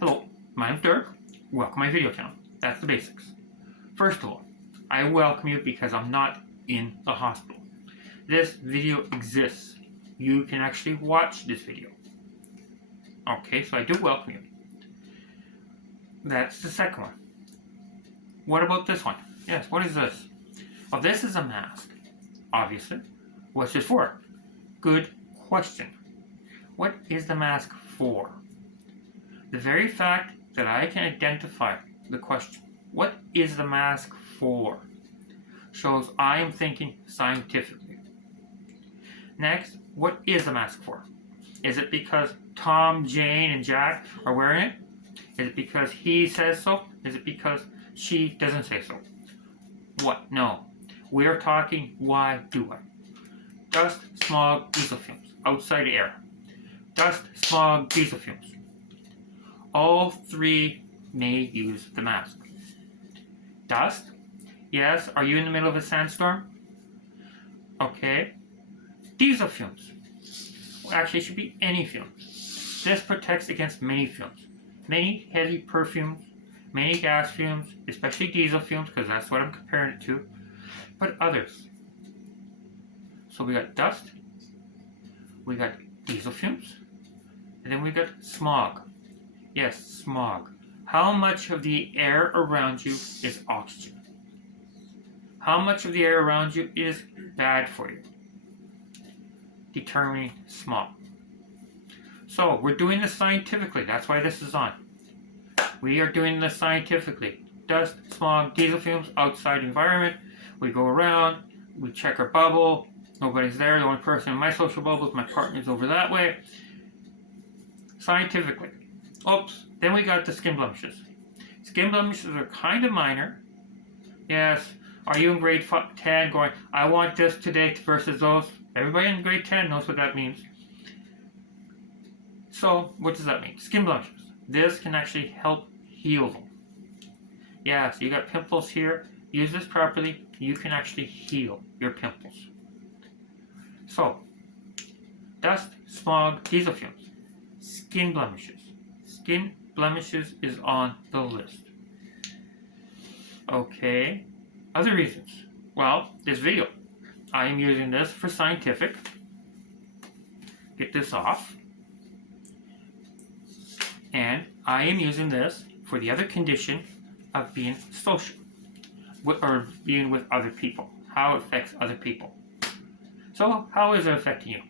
Hello, my name's Dirk. Welcome to my video channel. That's the basics. First of all, I welcome you because I'm not in the hospital. This video exists. You can actually watch this video. Okay, so I do welcome you. That's the second one. What about this one? Yes, what is this? Well, this is a mask. Obviously. What's this for? Good question. What is the mask for? The very fact that I can identify the question, what is the mask for, shows I am thinking scientifically. Next, what is the mask for? Is it because Tom, Jane, and Jack are wearing it? Is it because he says so? Is it because she doesn't say so? What? No. We're talking why do I? Dust, smog, diesel fumes, outside air. Dust, smog, diesel fumes. All three may use the mask. Dust? Yes. Are you in the middle of a sandstorm? Okay. Diesel fumes. Well, actually, it should be any fumes. This protects against many fumes. Many heavy perfumes, many gas fumes, especially diesel fumes, because that's what I'm comparing it to, but others. So we got dust, we got diesel fumes, and then we got smog. Yes, smog. How much of the air around you is oxygen? How much of the air around you is bad for you? Determining smog. So, we're doing this scientifically. That's why this is on. We are doing this scientifically. Dust, smog, diesel fumes, outside environment. We go around, we check our bubble. Nobody's there. The only person in my social bubble is my partner's over that way. Scientifically. Oops. Then we got the skin blemishes. Skin blemishes are kind of minor. Yes. Are you in grade 10 going, I want this today versus those? Everybody in grade 10 knows what that means. So, what does that mean? Skin blemishes. This can actually help heal them. Yeah, so you got pimples here. Use this properly. You can actually heal your pimples. So, dust, smog, diesel fumes, skin blemishes. Skin blemishes is on the list. Okay, other reasons. Well, this video. I am using this for scientific. Get this off. And I am using this for the other condition of being social. Or being with other people. How it affects other people. So, how is it affecting you?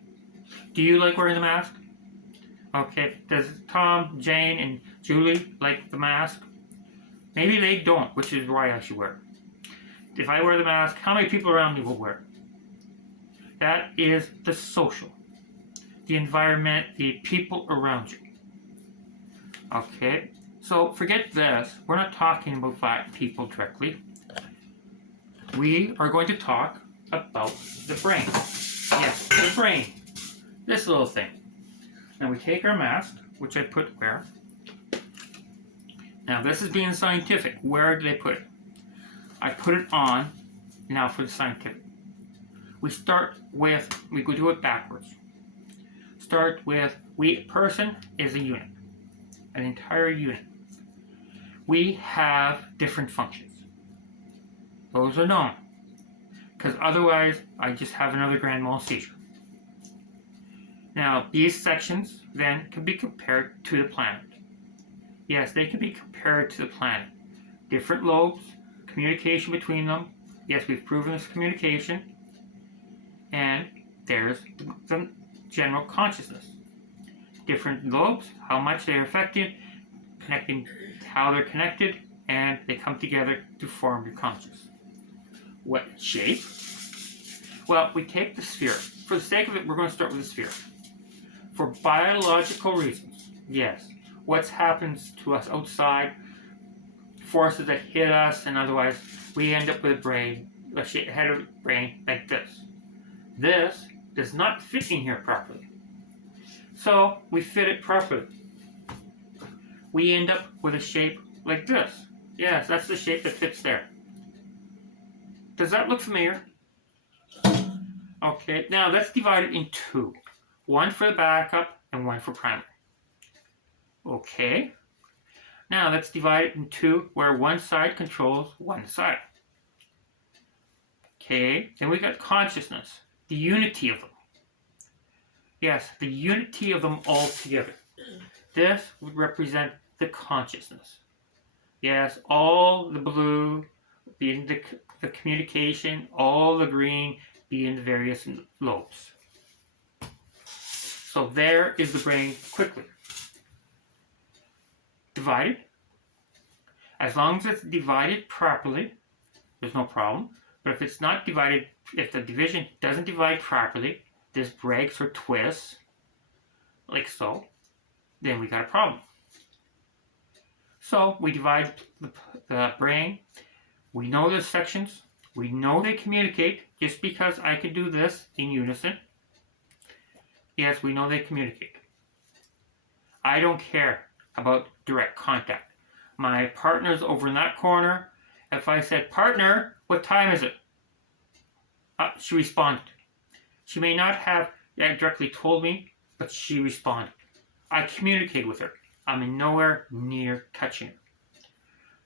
Do you like wearing the mask? Okay, does Tom, Jane, and Julie like the mask? Maybe they don't, which is why I should wear it. If I wear the mask, how many people around me will wear it? That is the social. The environment, the people around you. Okay, so forget this. We're not talking about fat people directly. We are going to talk about the brain. Yes, the brain. This little thing. Now we take our mask, which I put where? Now this is being scientific. Where did I put it? I put it on, now for the scientific. We start with, we go do it backwards. Start with, person is a unit. An entire unit. We have different functions. Those are known. Because otherwise, I just have another grand mal seizure. Now, these sections then can be compared to the planet. Yes, they can be compared to the planet. Different lobes, communication between them. Yes, we've proven this communication. And there's the general consciousness. Different lobes, how much they're affected, connecting, how they're connected, and they come together to form your conscious. What shape? Well, we take the sphere. For the sake of it, we're going to start with the sphere. For biological reasons, yes. What happens to us outside, forces that hit us, and otherwise, we end up with a brain, a head of a brain like this. This does not fit in here properly. So, we fit it properly. We end up with a shape like this. Yes, that's the shape that fits there. Does that look familiar? Okay, now let's divide it in two. One for the backup and one for primary. Okay, Now let's divide it in two where one side controls one side. Okay, then we got consciousness, the unity of them. Yes, the unity of them all together. This would represent the consciousness. Yes, all the blue being the communication, all the green being the various lobes. So there is the brain quickly. Divided. As long as it's divided properly, there's no problem. But if it's not divided, if the division doesn't divide properly, this breaks or twists, like so, then we got a problem. So we divide the brain. We know the sections. We know they communicate. Just because I can do this in unison, yes, we know they communicate. I don't care about direct contact. My partner's over in that corner. If I said, "Partner, what time is it?" She responded. She may not have directly told me, but she responded. I communicate with her. I'm nowhere near touching her.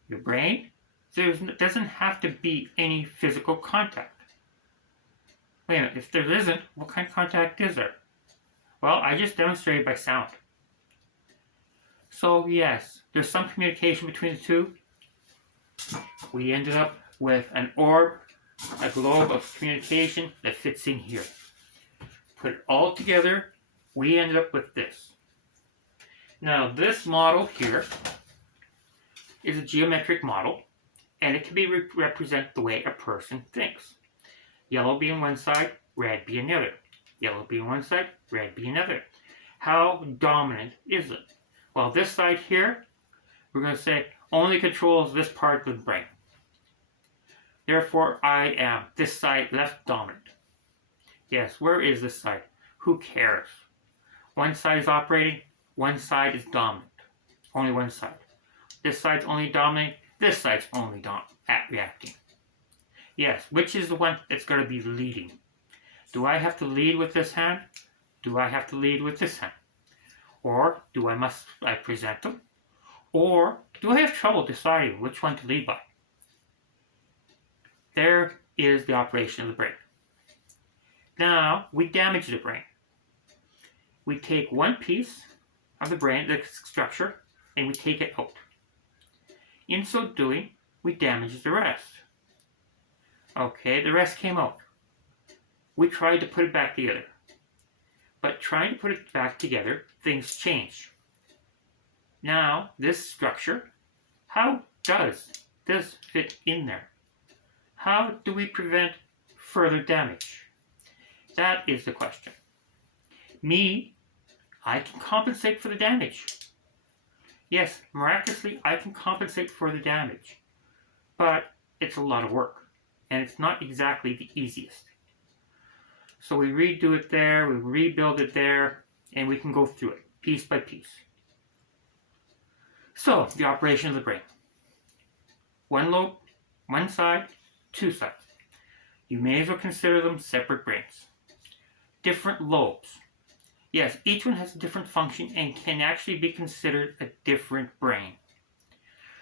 Your brain, there doesn't have to be any physical contact. Wait a minute, if there isn't, what kind of contact is there? Well, I just demonstrated by sound. So yes, there's some communication between the two. We ended up with an orb, a globe of communication that fits in here. Put it all together, we ended up with this. Now this model here is a geometric model, and it can be represent the way a person thinks. Yellow being one side, red being the other. Yellow being one side, red being another. How dominant is it? Well, this side here, we're going to say, only controls this part of the brain. Therefore, I am this side left dominant. Yes, where is this side? Who cares? One side is operating, one side is dominant. Only one side. This side's only dominating, this side's only reacting. Yes, which is the one that's going to be leading? Do I have to lead with this hand? Do I have to lead with this hand? Or must I present them? Or do I have trouble deciding which one to lead by? There is the operation of the brain. Now, we damage the brain. We take one piece of the brain, the structure, and we take it out. In so doing, we damage the rest. Okay, the rest came out. We tried to put it back together. But trying to put it back together, things change. Now, this structure, how does this fit in there? How do we prevent further damage? That is the question. Me, I can compensate for the damage. Yes, miraculously, I can compensate for the damage. But it's a lot of work, and it's not exactly the easiest. So we redo it there, we rebuild it there, and we can go through it, piece by piece. So, the operation of the brain. One lobe, one side, two sides. You may as well consider them separate brains. Different lobes. Yes, each one has a different function and can actually be considered a different brain.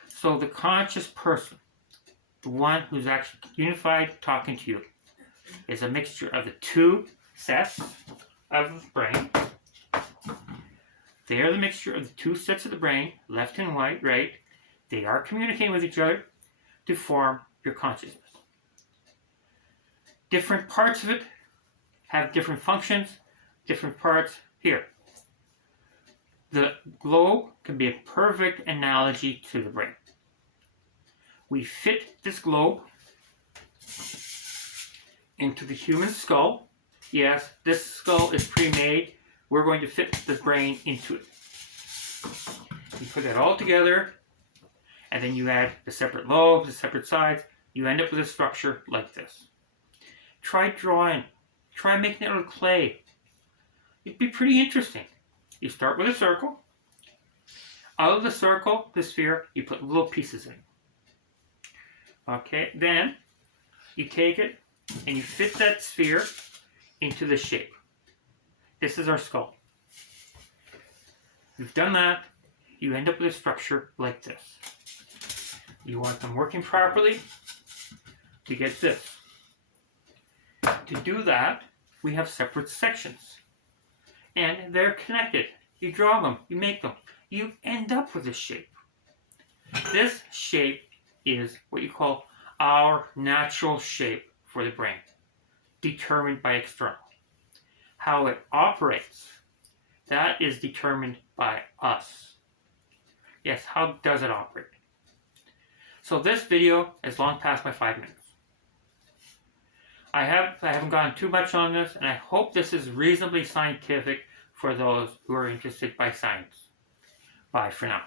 So the conscious person, the one who's actually unified talking to you, is a mixture of the two sets of the brain. They are the mixture of the two sets of the brain, left and right. They are communicating with each other to form your consciousness. Different parts of it have different functions, different parts here. The globe can be a perfect analogy to the brain. We fit this globe into the human skull. Yes, this skull is pre-made. We're going to fit the brain into it. You put that all together, and then you add the separate lobes, the separate sides. You end up with a structure like this. Try drawing. Try making it out of clay. It'd be pretty interesting. You start with a circle. Out of the circle, the sphere, you put little pieces in. Okay, then you take it and you fit that sphere into the shape. This is our skull. You've done that. you end up with a structure like this. You want them working properly, you get this. To do that, we have separate sections. And they're connected. You draw them, you make them. You end up with a shape. This shape is what you call our natural shape for the brain, determined by external. How it operates, that is determined by us. Yes, how does it operate? So this video is long past my 5 minutes. I haven't gone too much on this, and I hope this is reasonably scientific for those who are interested by science. Bye for now.